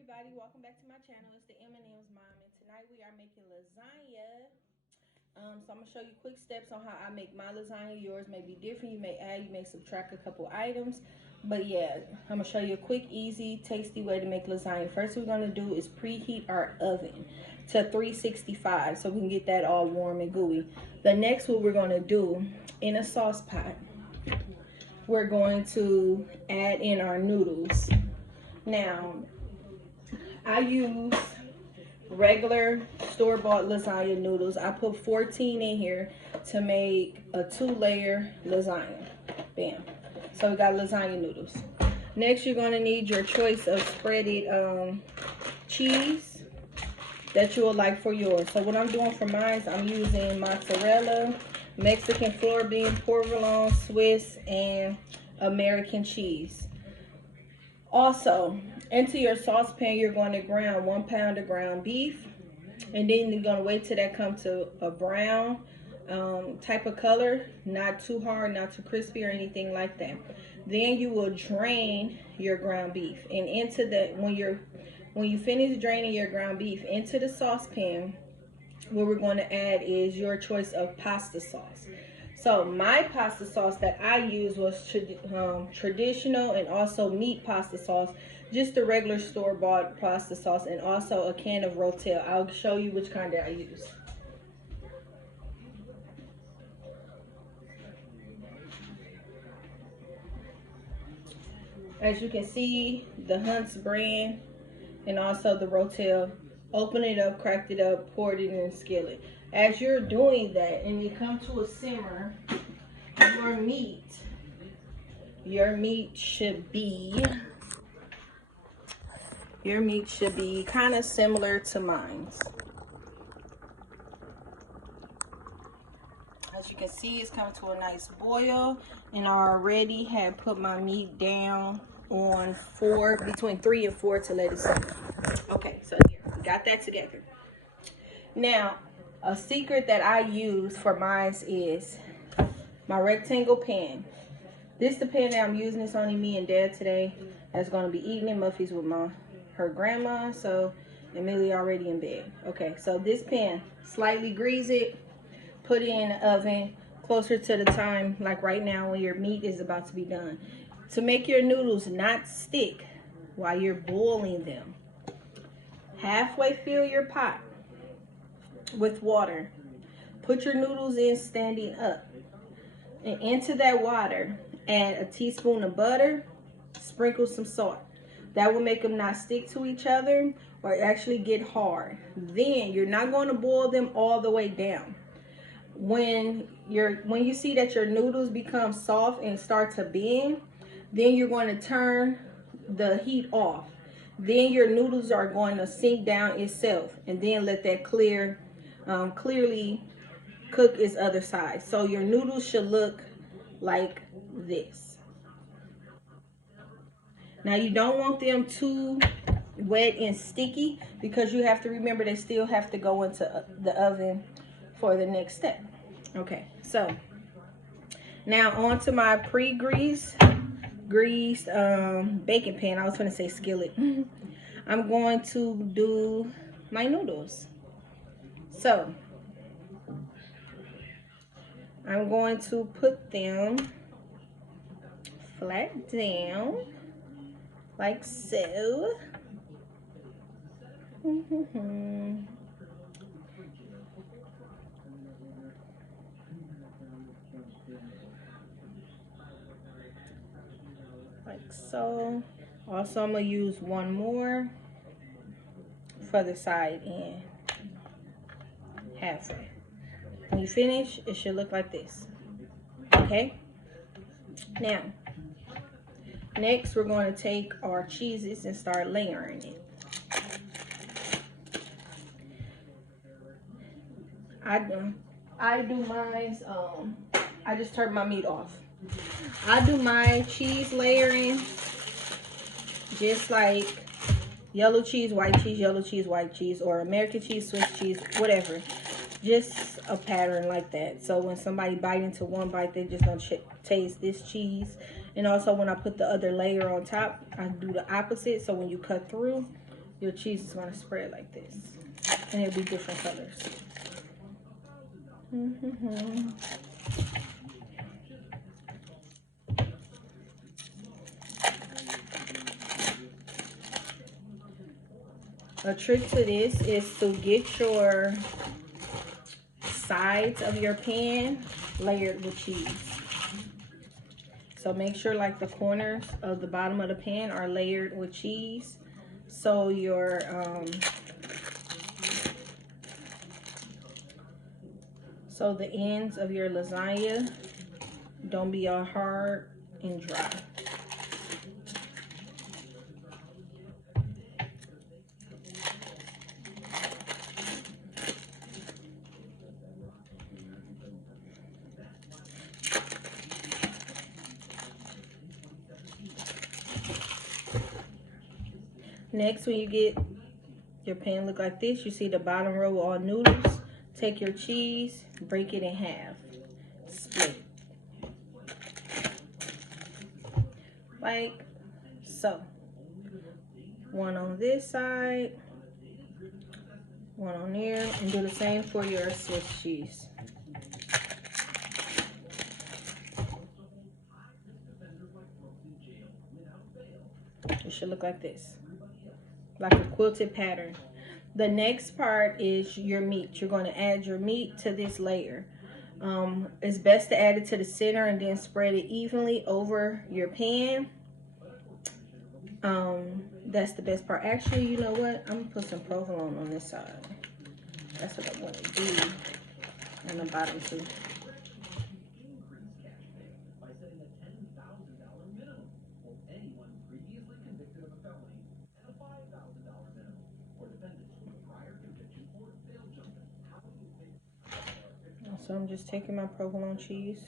everybody, welcome back to my channel. It's the M&M'S mom, and tonight we are making lasagna. So I'm gonna show you quick steps on how I make my lasagna. Yours may be different. You may add, you may subtract a couple items, but yeah, I'm gonna show you a quick, easy, tasty way to make lasagna. First we're gonna do is preheat our oven to 365 so we can get that all warm and gooey. The next, what we're gonna do, in a sauce pot, we're going to add in our noodles. Now, I use regular store-bought lasagna noodles. I put 14 in here to make a 2-layer lasagna. Bam. So we got lasagna noodles. Next, you're going to need your choice of spreaded cheese that you would like for yours. So what I'm doing for mine is I'm using mozzarella, Mexican fleur bean, provolone, Swiss, and American cheese. Also, into your saucepan, you're going to ground 1 pound of ground beef, and then you're going to wait till that comes to a brown type of color, not too hard, not too crispy or anything like that. Then you will drain your ground beef, and into the when you finish draining your ground beef into the saucepan, what we're going to add is your choice of pasta sauce. So my pasta sauce that I used was traditional and also meat pasta sauce, just the regular store-bought pasta sauce, and also a can of Rotel. I'll show you which kind that I use. As you can see, the Hunt's brand and also the Rotel. Open it up, cracked it up, poured it in a skillet. As you're doing that and you come to a simmer, your meat should be kind of similar to mine. As you can see, it's coming to a nice boil, and I already had put my meat down on between 3 and 4 to let it simmer. Okay, so here, we got that together. Now, a secret that I use for mine is my rectangle pan. This is the pan that I'm using. It's only me and Dad today that's going to be eating in Muffies with her grandma. So Amelia already in bed. Okay, so this pan, slightly grease it, put it in the oven closer to the time, like right now when your meat is about to be done. To make your noodles not stick while you're boiling them, halfway fill your pot with water. Put your noodles in standing up, and into that water add a teaspoon of butter, sprinkle some salt. That will make them not stick to each other or actually get hard. Then you're not going to boil them all the way down. When you see that your noodles become soft and start to bend, then you're going to turn the heat off. Then your noodles are going to sink down itself, and then let that clearly cook its other side. So your noodles should look like this. Now you don't want them too wet and sticky, because you have to remember they still have to go into the oven for the next step. Okay, so now on to my greased baking pan. I was going to say skillet. I'm going to do my noodles. So I'm going to put them flat down like so. Like so. Also, I'm going to use one more for the side end, halfway. When you finish, it should look like this. Okay? Now, next we're going to take our cheeses and start layering it. I do mine, I just turned my meat off. I do my cheese layering just like yellow cheese, white cheese, yellow cheese, white cheese, or American cheese, Swiss cheese, whatever. Just a pattern like that. So when somebody bite into one bite, they just don't taste this cheese. And also when I put the other layer on top, I do the opposite. So when you cut through, your cheese is going to spread like this. And it'll be different colors. A trick to this is to get your sides of your pan layered with cheese. So make sure like the corners of the bottom of the pan are layered with cheese. So your so the ends of your lasagna don't be all hard and dry. Next, when you get your pan look like this, you see the bottom row all noodles. Take your cheese, break it in half, split. Like so. One on this side, one on there, and do the same for your Swiss cheese. It should look like this, like a quilted pattern. The next part is your meat. You're going to add your meat to this layer. It's best to add it to the center and then spread it evenly over your pan. That's the best part. Actually, you know what? I'm gonna put some provolone on this side. That's what I want to do. On the bottom too. So I'm just taking my provolone cheese.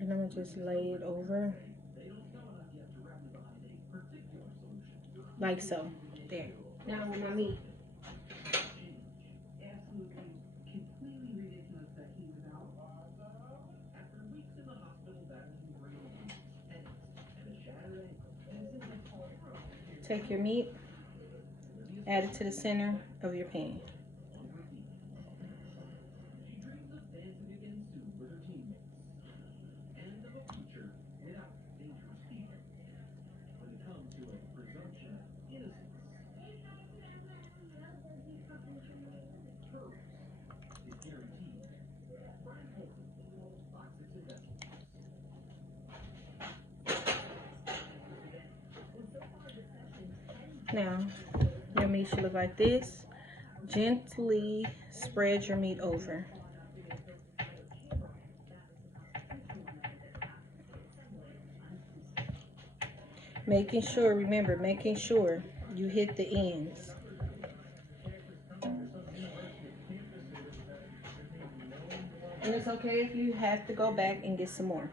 And I'm gonna just lay it over. Like so. There. Now with my meat. Take your meat, add it to the center of your pan. Now, your meat should look like this. Gently spread your meat over. Making sure, remember, making sure you hit the ends. And it's okay if you have to go back and get some more.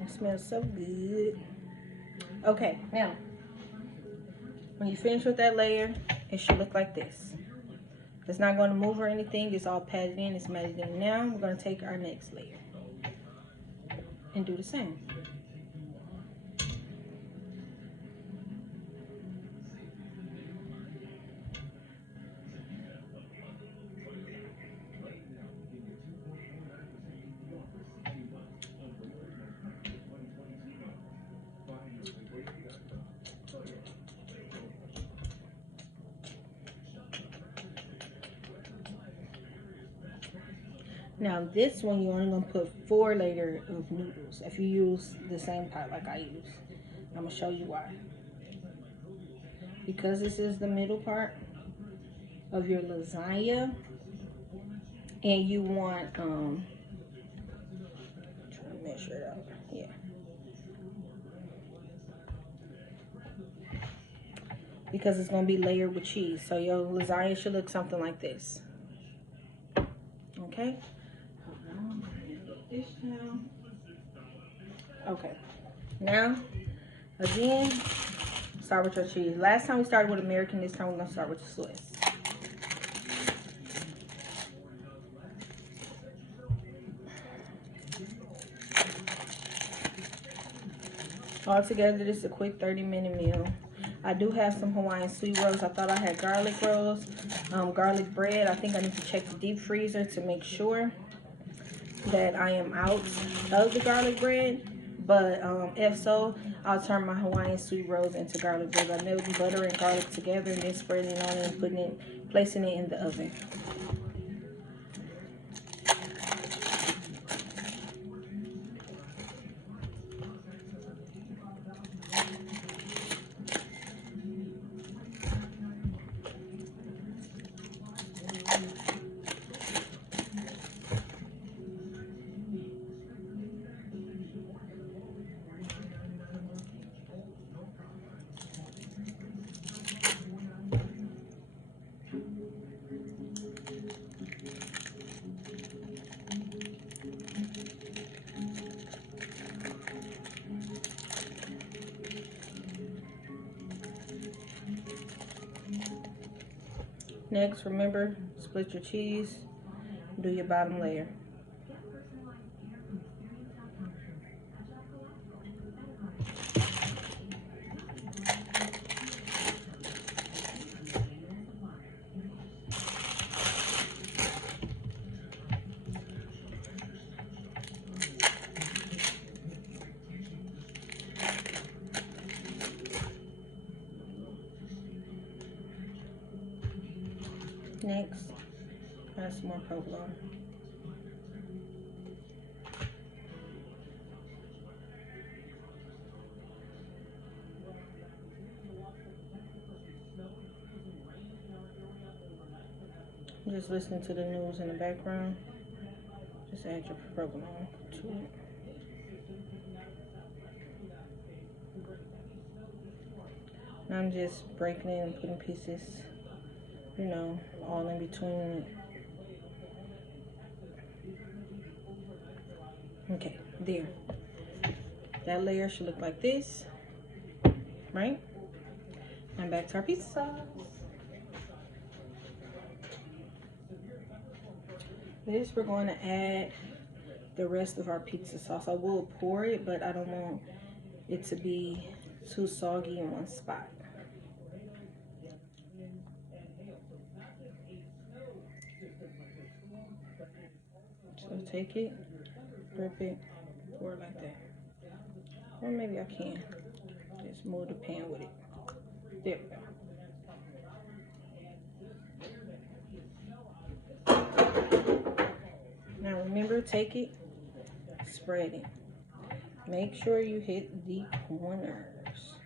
It smells so good. Okay, now, when you finish with that layer, it should look like this. It's not going to move or anything. It's all patted in. It's matted in. Now, we're going to take our next layer and do the same. Now this one, you're only going to put 4 layers of noodles if you use the same pot like I use. I'm going to show you why. Because this is the middle part of your lasagna, and you want, trying to measure it out, yeah. because it's going to be layered with cheese. So your lasagna should look something like this. Okay. Okay. Now, again, start with your cheese. Last time we started with American, this time we're going to start with the Swiss. Altogether, this is a quick 30-minute meal. I do have some Hawaiian sweet rolls. I thought I had garlic rolls, garlic bread. I think I need to check the deep freezer to make sure that I am out of the garlic bread. But if so, I'll turn my Hawaiian sweet rolls into garlic bread by melting butter and garlic together and then spreading it on and placing it in the oven. Next, remember, split your cheese, do your bottom layer. Next, add some more provolone. Just listening to the news in the background. Just add your provolone to it. And I'm just breaking it and putting pieces, you know, all in between. Okay, there. That layer should look like this, right? And back to our pizza sauce. This, we're going to add the rest of our pizza sauce. I will pour it, but I don't want it to be too soggy in one spot. So take it, grip it, pour it like that. Or maybe I can just move the pan with it. There we go. Now remember, take it, spread it. Make sure you hit the corners.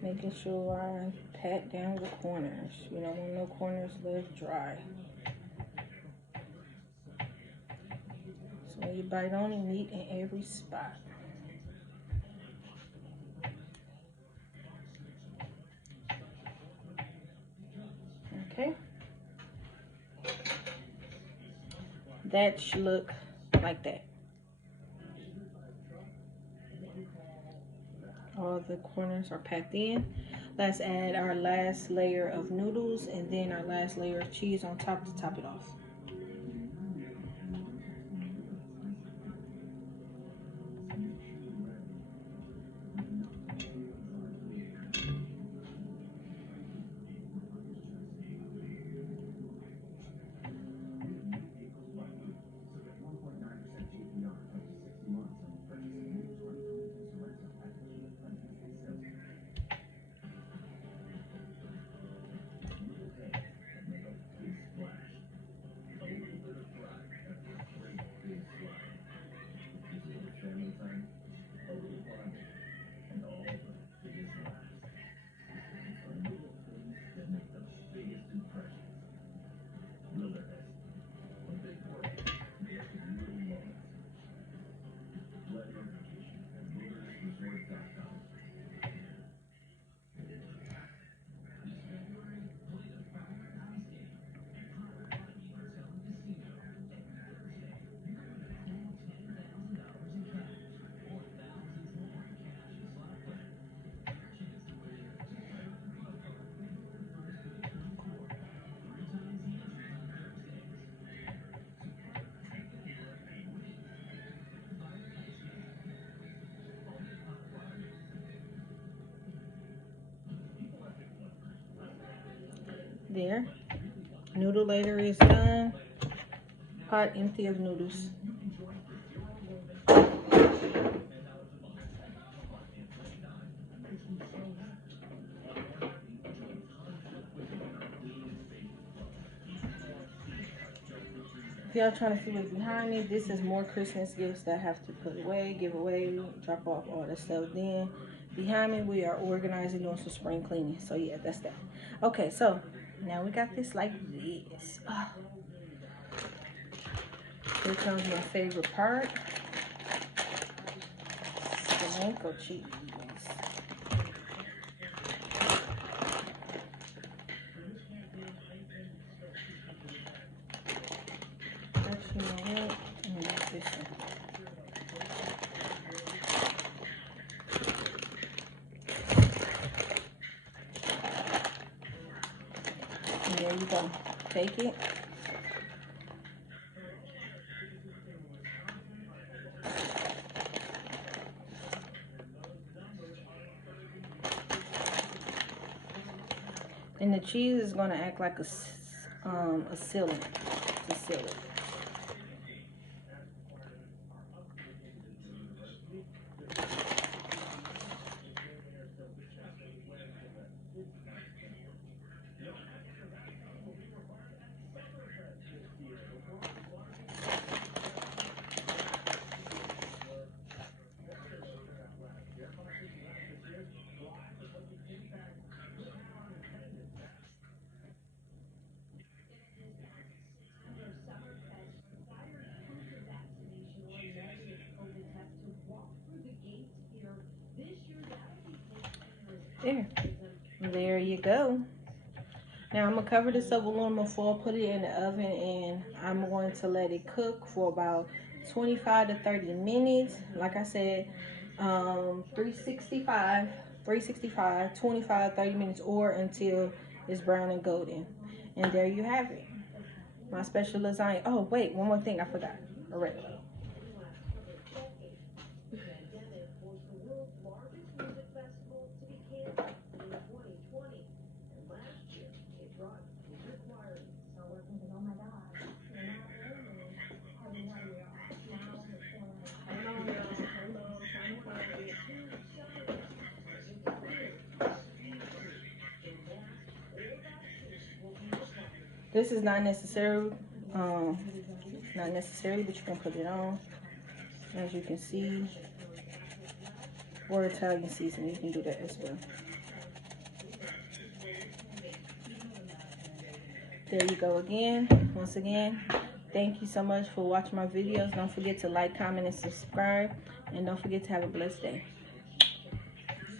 Making sure I pat down the corners. You don't want no corners left dry. So when you bite on it, meat in every spot. Okay. That should look like that. All the corners are packed in. Let's add our last layer of noodles and then our last layer of cheese on top to top it off. There. Noodle later is done. Pot empty of noodles. If y'all trying to see what's behind me, this is more Christmas gifts that I have to put away, give away, drop off all that stuff. Then behind me, we are organizing, doing some spring cleaning. So yeah, that's that. Okay, so now we got this like this. Oh. Here comes my favorite part. Flamenco cheese. Actually, you know what? I'm gonna use this one. And there you go. Take it. And the cheese is going to act like a sealant to seal it. There you go. Now I'm gonna cover this up with aluminum foil, put it in the oven, and I'm going to let it cook for about 25 to 30 minutes. Like I said, 365, 25, 30 minutes, or until it's brown and golden. And there you have it, my special lasagna. Oh wait, one more thing I forgot. Oregano. This is not necessary, but you can put it on, as you can see, or Italian seasoning, you can do that as well. There you go again. Once again, thank you so much for watching my videos. Don't forget to like, comment, and subscribe, and don't forget to have a blessed day.